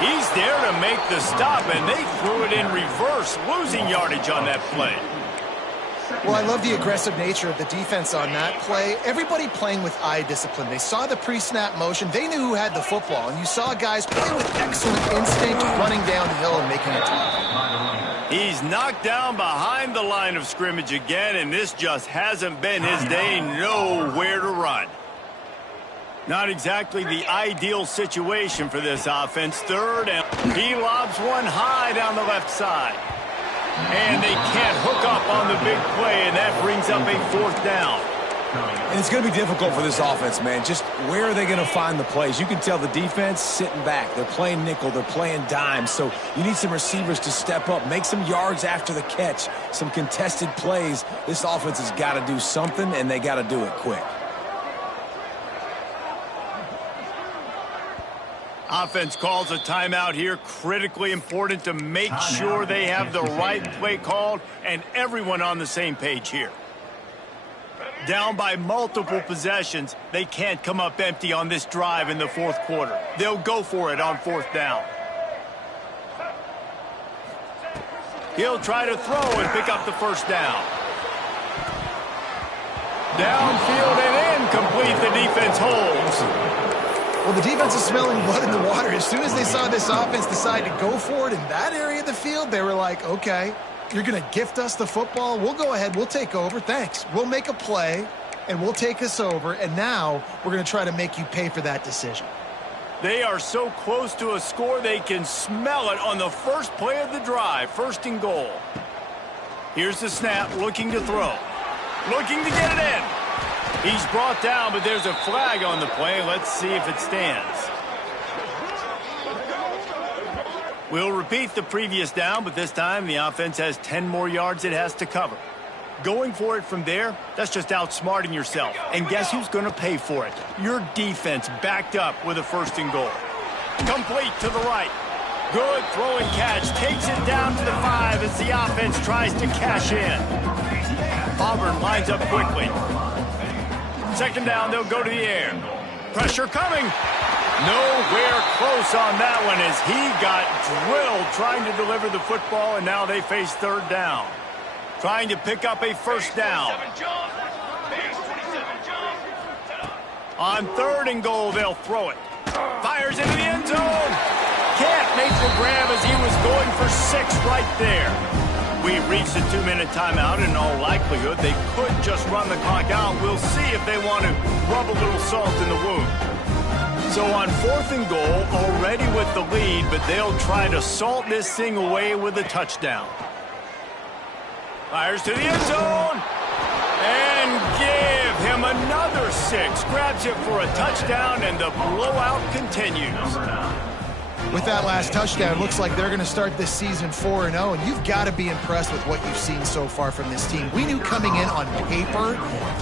He's there to make the stop, and they threw it in reverse, losing yardage on that play. Well, I love the aggressive nature of the defense on that play. Everybody playing with eye discipline. They saw the pre-snap motion. They knew who had the football, and you saw guys play with excellent instinct, running downhill and making a tackle. He's knocked down behind the line of scrimmage again, and this just hasn't been his day. Nowhere to run. Not exactly the ideal situation for this offense. Third, and he lobs one high down the left side. And they can't hook up on the big play, and that brings up a fourth down. And it's going to be difficult for this offense, man. Just where are they going to find the plays? You can tell the defense sitting back. They're playing nickel. They're playing dime. So you need some receivers to step up, make some yards after the catch, some contested plays. This offense has got to do something, and they got to do it quick. Offense calls a timeout here. Critically important to make sure they have the right play called and everyone on the same page here. Down by multiple possessions, they can't come up empty on this drive in the fourth quarter. They'll go for it on fourth down. He'll try to throw and pick up the first down. Downfield and incomplete. The defense holds. Well, the defense is smelling blood in the water. As soon as they saw this offense decide to go for it in that area of the field, they were like, okay, you're going to gift us the football. We'll go ahead. We'll take over. Thanks. We'll make a play, and we'll take us over. And now we're going to try to make you pay for that decision. They are so close to a score, they can smell it on the first play of the drive. First and goal. Here's the snap, looking to throw. Looking to get it in. He's brought down, but there's a flag on the play. Let's see if it stands. We'll repeat the previous down, but this time the offense has 10 more yards it has to cover. Going for it from there, that's just outsmarting yourself. And guess who's going to pay for it? Your defense backed up with a first and goal. Complete to the right. Good throw and catch. Takes it down to the 5 as the offense tries to cash in. Auburn lines up quickly. Second down, they'll go to the air. Pressure coming. Nowhere close on that one as he got drilled trying to deliver the football, and now they face third down. Trying to pick up a first down. On third and goal, they'll throw it. Fires into the end zone. Can't make the grab as he was going for 6 right there. We reached the 2-minute timeout. In all likelihood, they could just run the clock out. We'll see if they want to rub a little salt in the wound. So on 4th and goal, already with the lead, but they'll try to salt this thing away with a touchdown. Fires to the end zone. And give him another 6. Grabs it for a touchdown, and the blowout continues. With that last touchdown, looks like they're going to start this season 4-0, and you've got to be impressed with what you've seen so far from this team. We knew coming in on paper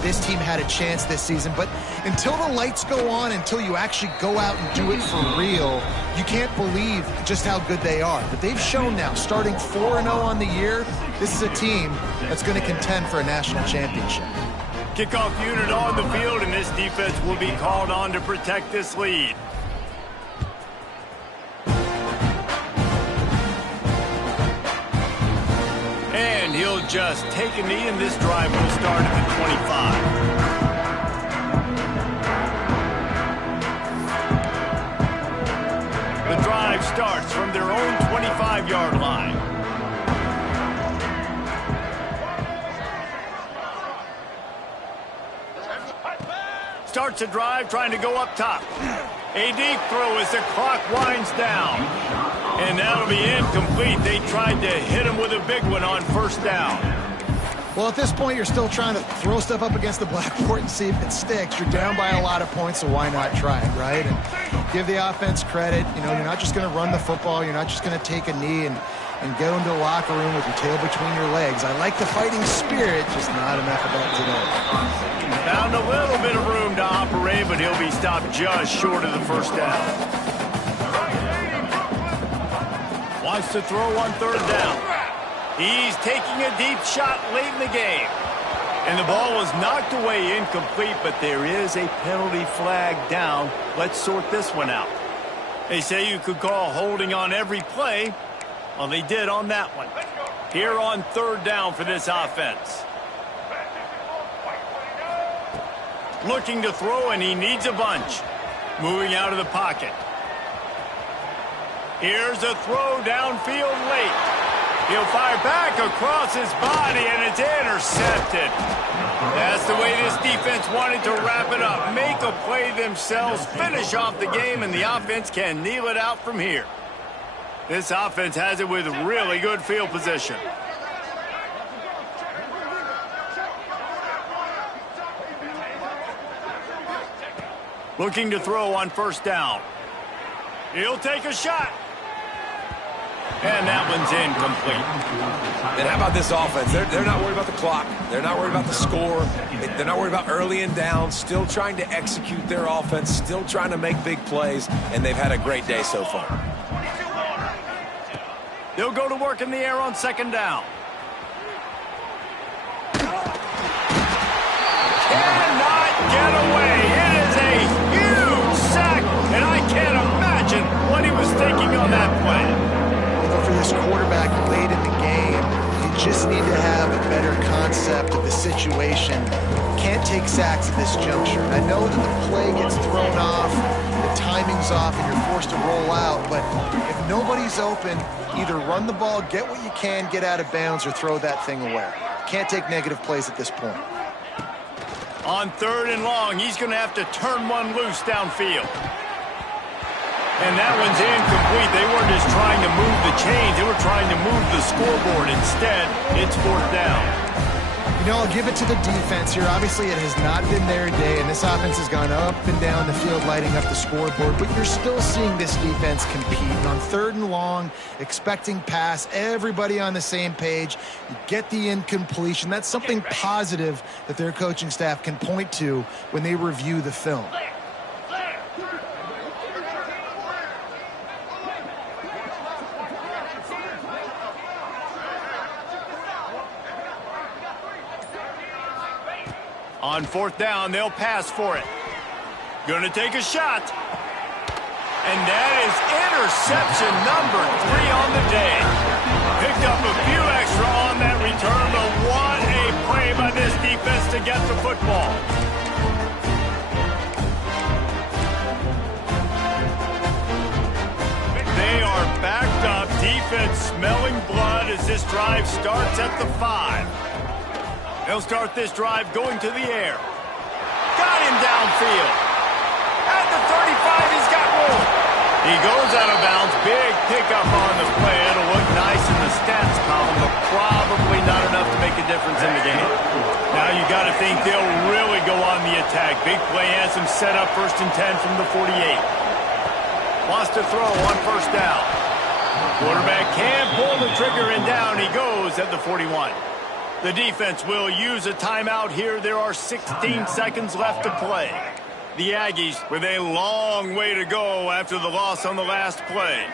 this team had a chance this season, but until the lights go on, until you actually go out and do it for real, you can't believe just how good they are. But they've shown now, starting 4-0 on the year, this is a team that's going to contend for a national championship. Kickoff unit on the field, and this defense will be called on to protect this lead. And he'll just take a knee, and this drive will start at the 25. The drive starts from their own 25-yard line. Starts a drive trying to go up top. A deep throw as the clock winds down. And that'll be incomplete. They tried to hit him with a big one on 1st down. Well, at this point, you're still trying to throw stuff up against the blackboard and see if it sticks. You're down by a lot of points, so why not try it, right? And give the offense credit. You know, you're not just going to run the football. You're not just going to take a knee and go into the locker room with your tail between your legs. I like the fighting spirit, just not enough of that today. Found a little bit of room to operate, but he'll be stopped just short of the 1st down. Wants to throw on 3rd down. He's taking a deep shot late in the game. And the ball was knocked away incomplete, but there is a penalty flag down. Let's sort this one out. They say you could call holding on every play. Well, they did on that one. Here on 3rd down for this offense. Looking to throw, and he needs a bunch. Moving out of the pocket. Here's a throw downfield late. He'll fire back across his body, and it's intercepted. That's the way this defense wanted to wrap it up. Make a play themselves, finish off the game, and the offense can kneel it out from here. This offense has it with really good field position. Looking to throw on 1st down. He'll take a shot. And that one's incomplete. And how about this offense? They're not worried about the clock. They're not worried about the score. They're not worried about early and down. Still trying to execute their offense. Still trying to make big plays. And they've had a great day so far. They'll go to work in the air on 2nd down. Cannot get away. It is a huge sack. And I can't imagine what he was thinking on that play. For this quarterback late in the game, you just need to have a better concept of the situation. Can't take sacks at this juncture. I know that the play gets thrown off, the timing's off, and you're forced to roll out, but if nobody's open, either run the ball, get what you can, get out of bounds, or throw that thing away. Can't take negative plays at this point. On 3rd and long, he's going to have to turn one loose downfield. And that one's incomplete. They weren't just trying to move the chains. They were trying to move the scoreboard. Instead, it's 4th down. You know, I'll give it to the defense here. Obviously, it has not been their day, and this offense has gone up and down the field lighting up the scoreboard, but you're still seeing this defense compete. And on 3rd and long, expecting pass, everybody on the same page. You get the incompletion. That's something positive that their coaching staff can point to when they review the film. On 4th down, they'll pass for it. Gonna take a shot. And that is interception number 3 on the day. Picked up a few extra on that return, but what a play by this defense to get the football. They are back defense smelling blood as this drive starts at the 5. They'll start this drive going to the air. Got him downfield. At the 35, he's got room. He goes out of bounds. Big pickup on the play. It'll look nice in the stats column, but probably not enough to make a difference in the game. Now you got to think they'll really go on the attack. Big play anthem set up 1st and 10 from the 48. Wants to throw on 1st down. Quarterback can pull the trigger, and down he goes at the 41. The defense will use a timeout here. There are 16 seconds left to play. The Aggies with a long way to go after the loss on the last play.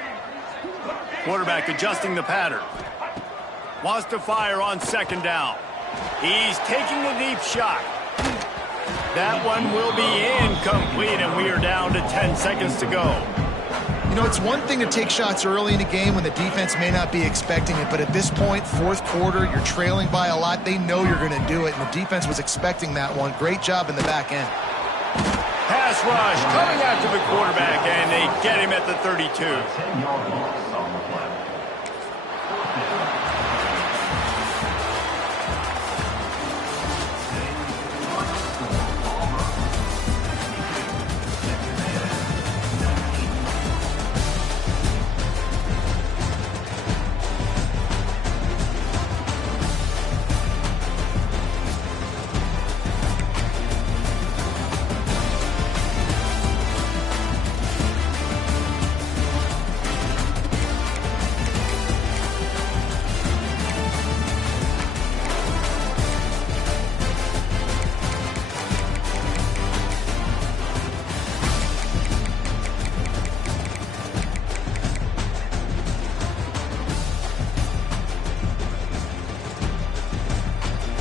Quarterback adjusting the pattern. Wants to fire on 2nd down. He's taking a deep shot. That one will be incomplete, and we are down to 10 seconds to go. You know, it's one thing to take shots early in a game when the defense may not be expecting it, but at this point, 4th quarter, you're trailing by a lot. They know you're going to do it, and the defense was expecting that one. Great job in the back end. Pass rush coming after the quarterback, and they get him at the 32. 10-yard loss.